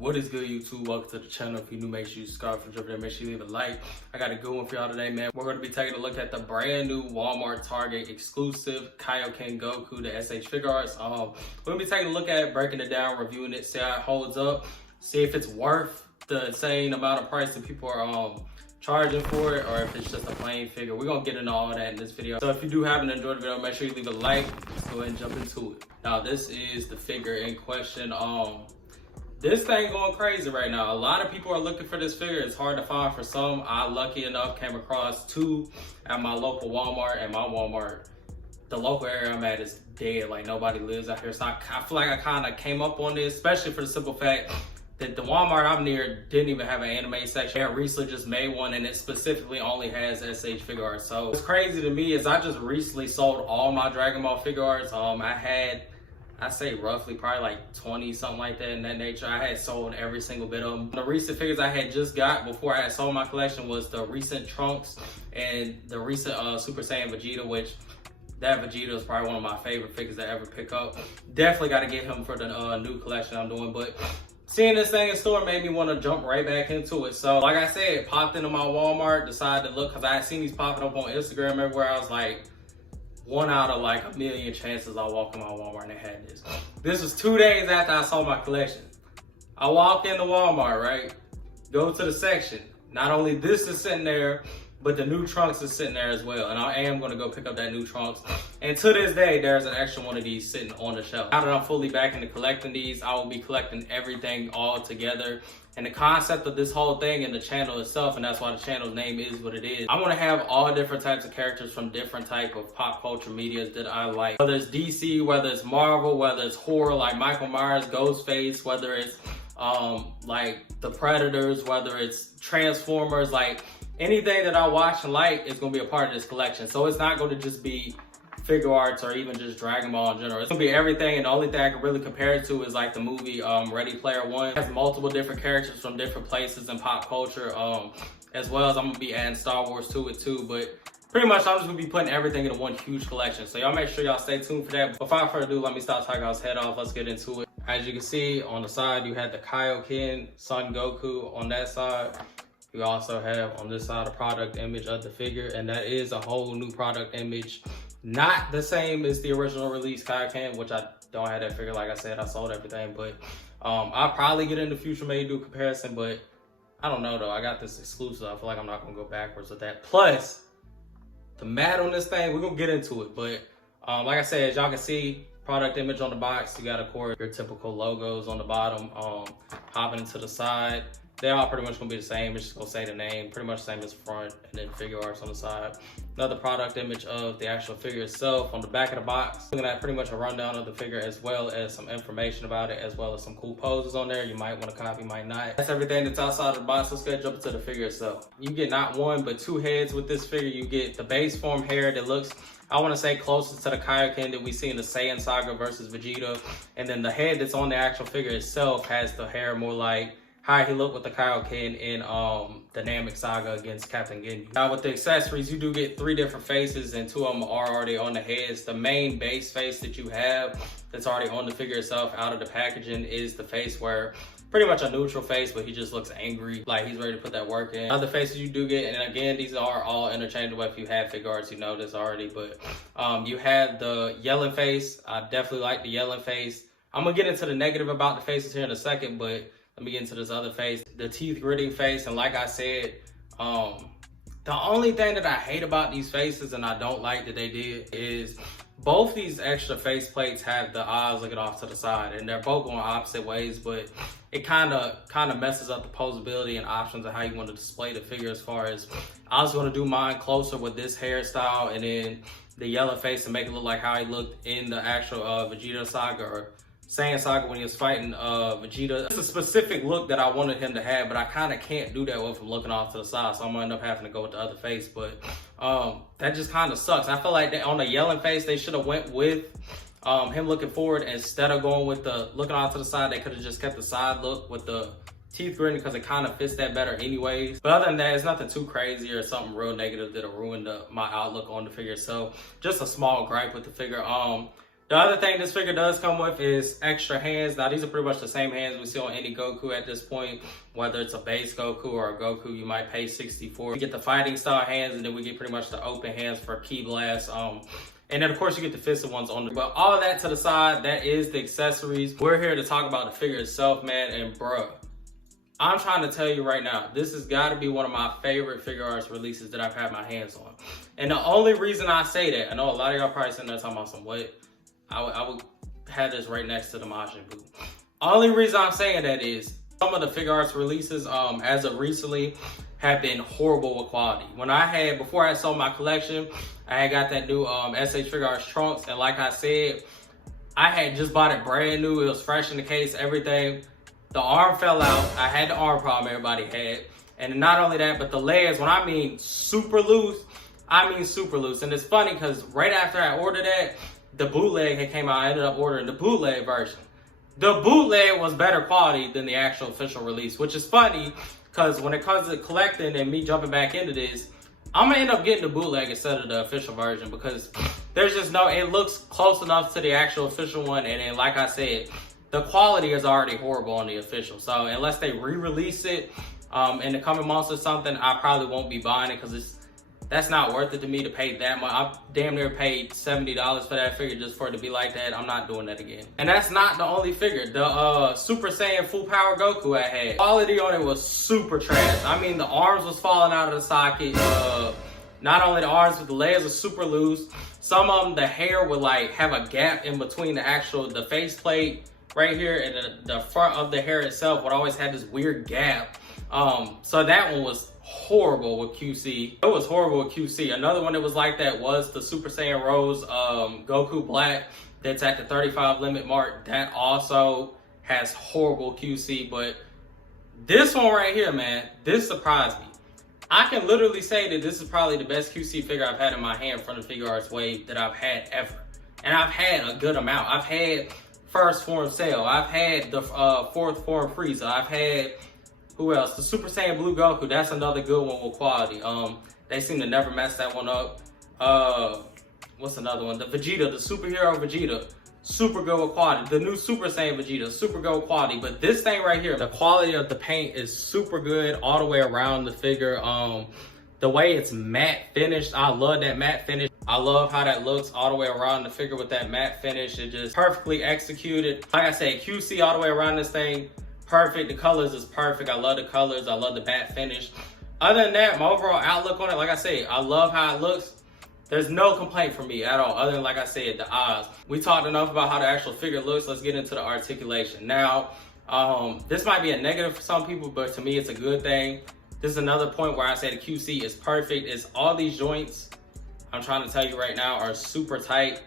What is good, YouTube? Welcome to the channel. If you're new, make sure you subscribe for there. Make sure you leave a like. I got a good one for y'all today, man. We're going to be taking a look at the brand new Walmart Target exclusive Kaioken Goku, the SH Figuarts. We're going to be taking a look at it, breaking it down, reviewing it, see how it holds up, see if it's worth the insane amount of price that people are charging for it, or if it's just a plain figure. We're going to get into all that in this video. So if you do happen to enjoy the video, make sure you leave a like. Let's go ahead and jump into it. Now, this is the figure in question. This thing going crazy right now. A lot of people are looking for this figure. It's hard to find for some. I, lucky enough, came across two at my local Walmart, and my Walmart, the local area I'm at, is dead. Like, nobody lives out here. So I feel like I kind of came up on this, especially for the simple fact that the Walmart I'm near didn't even have an anime section. They recently just made one, and it specifically only has SH Figuarts. So what's crazy to me is I just recently sold all my DragonBall Figuarts. I say roughly probably like 20, something like that in that nature. I had sold every single bit of them. The recent figures I had just got before I had sold my collection was the recent Trunks and the recent Super Saiyan Vegeta, which that Vegeta is probably one of my favorite figures to ever pick up. Definitely got to get him for the new collection I'm doing. But seeing this thing in store made me want to jump right back into it. So like I said, it popped into my Walmart, decided to look, because I had seen these popping up on Instagram everywhere. I was like, one out of like a million chances I'll walk in my Walmart and they had this. This was 2 days after I sold my collection. I walk into Walmart, right? Go to the section. Not only this is sitting there, but the new Trunks is sitting there as well. And I am gonna go pick up that new Trunks. And to this day, there's an extra one of these sitting on the shelf. Now that I'm fully back into collecting these, I will be collecting everything all together. And the concept of this whole thing and the channel itself, and that's why the channel's name is what it is, I want to have all different types of characters from different type of pop culture medias that I like. Whether it's DC, whether it's Marvel, whether it's horror like Michael Myers, Ghostface, whether it's like the Predators, whether it's Transformers, like anything that I watch and like is going to be a part of this collection. So it's not going to just be Figuarts or even just Dragon Ball in general. It's gonna be everything, and the only thing I can really compare it to is like the movie Ready Player One. It has multiple different characters from different places in pop culture, as well as I'm gonna be adding Star Wars to it too. But pretty much I'm just gonna be putting everything into one huge collection. So y'all make sure y'all stay tuned for that. But without further ado, let me stop talking y'all's head off. Let's get into it. As you can see on the side, you had the Kaioken Son Goku on that side. You also have on this side a product image of the figure, and that is a whole new product image. Not the same as the original release Kaioken, which I don't have that figure. Like I said, I sold everything, but I'll probably get in the future, maybe do a comparison, but I don't know though. I got this exclusive. I feel like I'm not gonna go backwards with that. Plus, the mat on this thing, we're gonna get into it, but like I said, as y'all can see, product image on the box, you got of course your typical logos on the bottom, popping into the side. They're all pretty much gonna be the same. It's just gonna say the name, pretty much the same as front, and then Figuarts on the side. Another product image of the actual figure itself on the back of the box. Looking at pretty much a rundown of the figure, as well as some information about it, as well as some cool poses on there. You might want to copy, might not. That's everything that's outside of the box. Let's go jump into the figure itself. You get not one, but two heads with this figure. You get the base form hair that looks, I want to say, closest to the Kaioken that we see in the Saiyan Saga versus Vegeta. And then the head that's on the actual figure itself has the hair more like how he looked with the Kaioken in the Namek Saga against Captain Ginyu. Now with the accessories, you do get 3 different faces, and 2 of them are already on the heads. The main base face that you have that's already on the figure itself out of the packaging is the face where pretty much a neutral face, but he just looks angry, like he's ready to put that work in. Other faces you do get, and again, these are all interchangeable. If you have Figuarts, you know this already, but you have the yelling face. I definitely like the yelling face. I'm gonna get into the negative about the faces here in a second, but let me get into this other face, the teeth gritting face. And like I said, the only thing that I hate about these faces, and I don't like that they did, is both these extra face plates have the eyes looking off to the side, and they're both going opposite ways, but it kind of messes up the posability and options of how you want to display the figure. As far as I was going to do mine closer with this hairstyle, and then the yellow face to make it look like how he looked in the actual Vegeta Saga or Saiyan Saga when he was fighting Vegeta. It's a specific look that I wanted him to have, but I kind of can't do that with him looking off to the side, so I'm gonna end up having to go with the other face. But that just kind of sucks. I feel like on the yelling face, they should have went with him looking forward instead of going with the looking off to the side. They could have just kept the side look with the teeth gritting, because it kind of fits that better anyways. But other than that, it's nothing too crazy or something real negative that'll ruin my outlook on the figure. So just a small gripe with the figure. The other thing this figure does come with is extra hands. Now, these are pretty much the same hands we see on any Goku at this point, whether it's a base Goku or a Goku you might pay 64. We get the fighting style hands, and then we get pretty much the open hands for Ki Blast. And then, of course, you get the fisted ones on there. But all of that to the side, that is the accessories. We're here to talk about the figure itself, man. And, bruh, I'm trying to tell you right now, this has got to be one of my favorite Figuarts releases that I've had my hands on. And the only reason I say that, I know a lot of y'all probably sitting there talking about some, what? I would have this right next to the Majin Buu. Only reason I'm saying that is some of the Figuarts releases as of recently have been horrible with quality. Before I sold my collection, I had got that new SH Figuarts Trunks, and like I said, I had just bought it brand new. It was fresh in the case, everything. The arm fell out. I had the arm problem everybody had. And not only that, but the legs, when I mean super loose, I mean super loose. And it's funny because right after I ordered that, the bootleg had came out. I ended up ordering the bootleg version. The bootleg was better quality than the actual official release, which is funny because when it comes to collecting and me jumping back into this, I'm going to end up getting the bootleg instead of the official version because there's just it looks close enough to the actual official one. And then, like I said, the quality is already horrible on the official. So unless they re-release it in the coming months or something, I probably won't be buying it because that's not worth it to me to pay that much. I damn near paid $70 for that figure just for it to be like that. I'm not doing that again. And that's not the only figure. The Super Saiyan Full Power Goku I had, quality on it was super trash. I mean, the arms was falling out of the socket. Not only the arms, but the legs were super loose. Some of them, the hair would like have a gap in between the face plate right here, and the front of the hair itself would always have this weird gap. So that one was horrible with QC. It was horrible with QC. Another one that was like that was the Super Saiyan Rose Goku Black that's at the 35 limit mark. That also has horrible QC, but this one right here, man, this surprised me. I can literally say that this is probably the best QC figure I've had in my hand from the Figuarts wave that I've had ever. And I've had a good amount. I've had First Form Cell. I've had the Fourth Form Frieza. I've had, who else? The Super Saiyan Blue Goku. That's another good one with quality. They seem to never mess that one up. What's another one? The Vegeta, the superhero Vegeta. Super good with quality. The new Super Saiyan Vegeta, super good with quality. But this thing right here, the quality of the paint is super good all the way around the figure. The way it's matte finished, I love that matte finish. I love how that looks all the way around the figure with that matte finish. It just perfectly executed. Like I said, QC all the way around this thing, perfect. The colors is perfect. I love the colors. I love the matte finish. Other than that, my overall outlook on it, like I said, I love how it looks. There's no complaint from me at all, other than, like I said, the eyes. We talked enough about how the actual figure looks. Let's get into the articulation. Now, this might be a negative for some people, but to me, it's a good thing. This is another point where I say the QC is perfect. Is all these joints, I'm trying to tell you right now, are super tight.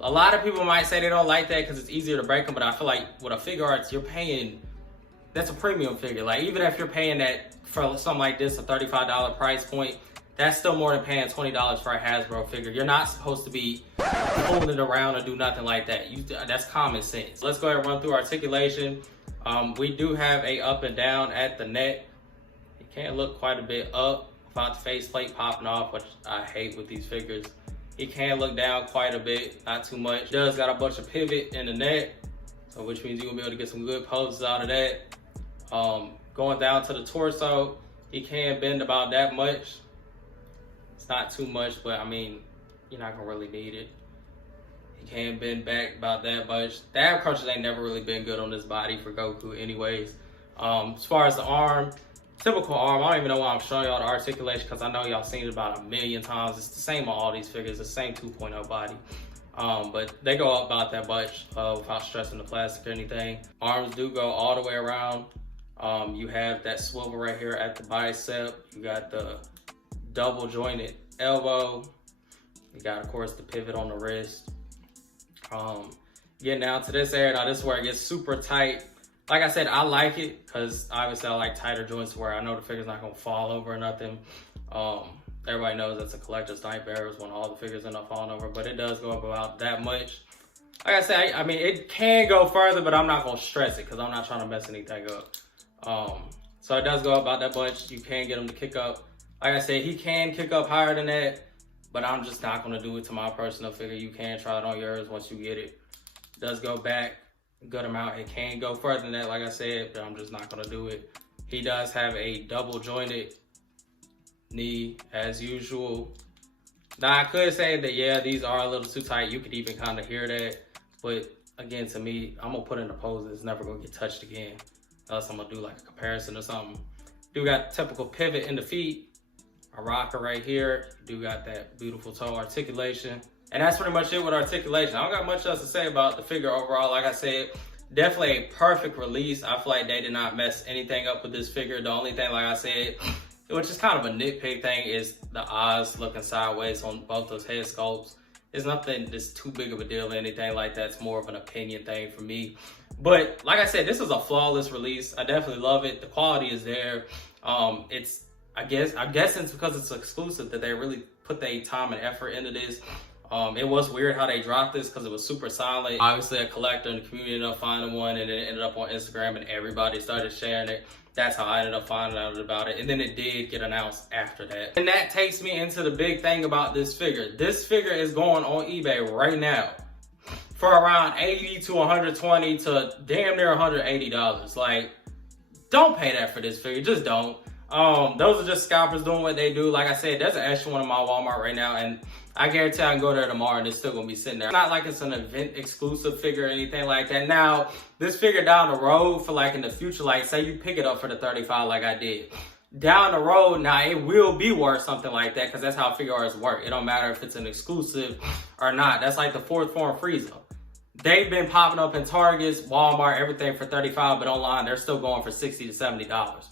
A lot of people might say they don't like that because it's easier to break them, but I feel like with a Figuarts, you're paying, that's a premium figure. Like, even if you're paying that for something like this, a $35 price point, that's still more than paying $20 for a Hasbro figure. You're not supposed to be pulling it around or do nothing like that. That's common sense. Let's go ahead and run through articulation. We do have a up and down at the neck. It can look quite a bit up without the faceplate popping off, which I hate with these figures. It can look down quite a bit, not too much. It does got a bunch of pivot in the neck, so which means you're gonna be able to get some good poses out of that. Going down to the torso, it can bend about that much. It's not too much, but I mean, you're not gonna really need it. He can bend back about that much. The ab crunches ain't never really been good on this body for Goku anyways. As far as the arm, typical arm, I don't even know why I'm showing y'all the articulation because I know y'all seen it about a million times. It's the same on all these figures, the same 2.0 body. But they go up about that much without stressing the plastic or anything. Arms do go all the way around. You have that swivel right here at the bicep. You got the double jointed elbow. You got, of course, the pivot on the wrist. Getting down to this area, now this is where it gets super tight. Like I said, I like it because obviously I like tighter joints where I know the figure's not gonna fall over or nothing. Everybody knows that's a collector's nightmare is when all the figures end up falling over, but it does go up about that much. Like I said, I mean, it can go further, but I'm not gonna stress it because I'm not trying to mess anything up. So it does go up about that much. You can get him to kick up. Like I said, he can kick up higher than that, but I'm just not gonna do it to my personal figure. You can try it on yours once you get it. does go back a good amount. It can go further than that, like I said, but I'm just not gonna do it. He does have a double jointed knee as usual. Now I could say that, yeah, these are a little too tight. You could even kind of hear that, but again, to me, I'm gonna put in a pose that's never gonna get touched again, unless I'm gonna do like a comparison or something. Do got typical pivot in the feet, a rocker right here. Do got that beautiful toe articulation. And that's pretty much it with articulation. I don't got much else to say about the figure overall. Like I said, definitely a perfect release. I feel like they did not mess anything up with this figure. The only thing, like I said, which is kind of a nitpick thing, is the eyes looking sideways on both those head sculpts. It's nothing that's too big of a deal or anything like that. It's more of an opinion thing for me. But like I said, this is a flawless release. I definitely love it. The quality is there. I'm guessing it's because it's exclusive that they really put their time and effort into this. It was weird how they dropped this because it was super silent. Obviously, a collector in the community ended up finding one, and it ended up on Instagram, and everybody started sharing it. That's how I ended up finding out about it. And then it did get announced after that. And that takes me into the big thing about this figure. This figure is going on eBay right now for around $80 to $120 to damn near $180. Like, don't pay that for this figure. Just don't. Those are just scalpers doing what they do. Like I said, there's an extra one in my Walmart right now, and I guarantee I can go there tomorrow and it's still gonna be sitting there. It's not like it's an event exclusive figure or anything like that. Now, this figure down the road for like in the future, like say you pick it up for the 35 like I did. Down the road, now it will be worth something like that because that's how Figuarts work. It don't matter if it's an exclusive or not. That's like the fourth form Frieza. They've been popping up in Targets, Walmart, everything for 35, but online they're still going for $60 to $70.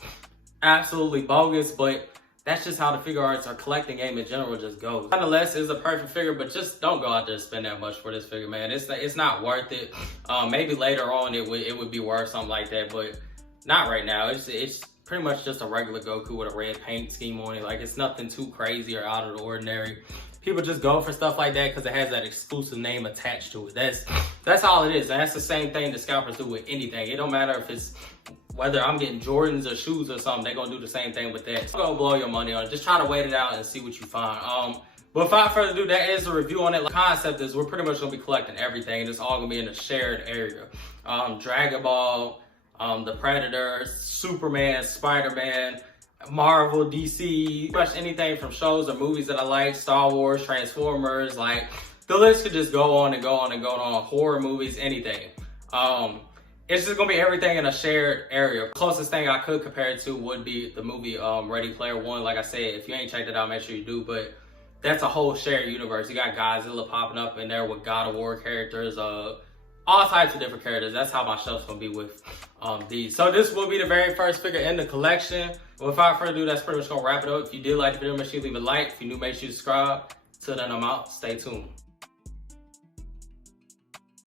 Absolutely bogus, but that's just how the Figuarts or collecting game in general just goes. Nonetheless, it's a perfect figure, but just don't go out there and spend that much for this figure, man. It's not worth it. Maybe later on it would be worth something like that, but not right now. It's pretty much just a regular Goku with a red paint scheme on it. Like, it's nothing too crazy or out of the ordinary. People just go for stuff like that because it has that exclusive name attached to it. That's all it is. And that's the same thing the scalpers do with anything. It don't matter if it's whether I'm getting Jordans or shoes or something, they're gonna do the same thing with that. So don't blow your money on it. Just try to wait it out and see what you find. But without further ado, that is a review on it. The concept is we're pretty much gonna be collecting everything, and it's all gonna be in a shared area. DragonBall, the Predator, Superman, Spider-Man, Marvel, DC, pretty much anything from shows or movies that I like, Star Wars, Transformers, like the list could just go on and go on and go on. Horror movies, anything. It's just gonna be everything in a shared area. Closest thing I could compare it to would be the movie Ready Player One. Like I said, if you ain't checked it out, make sure you do. But that's a whole shared universe. You got Godzilla popping up in there with God of War characters, all types of different characters. That's how my shelf's gonna be with these. So this will be the very first figure in the collection. Without further ado, that's pretty much gonna wrap it up. If you did like the video, make sure you leave a like. If you're new, make sure you subscribe. Till then, I'm out. Stay tuned.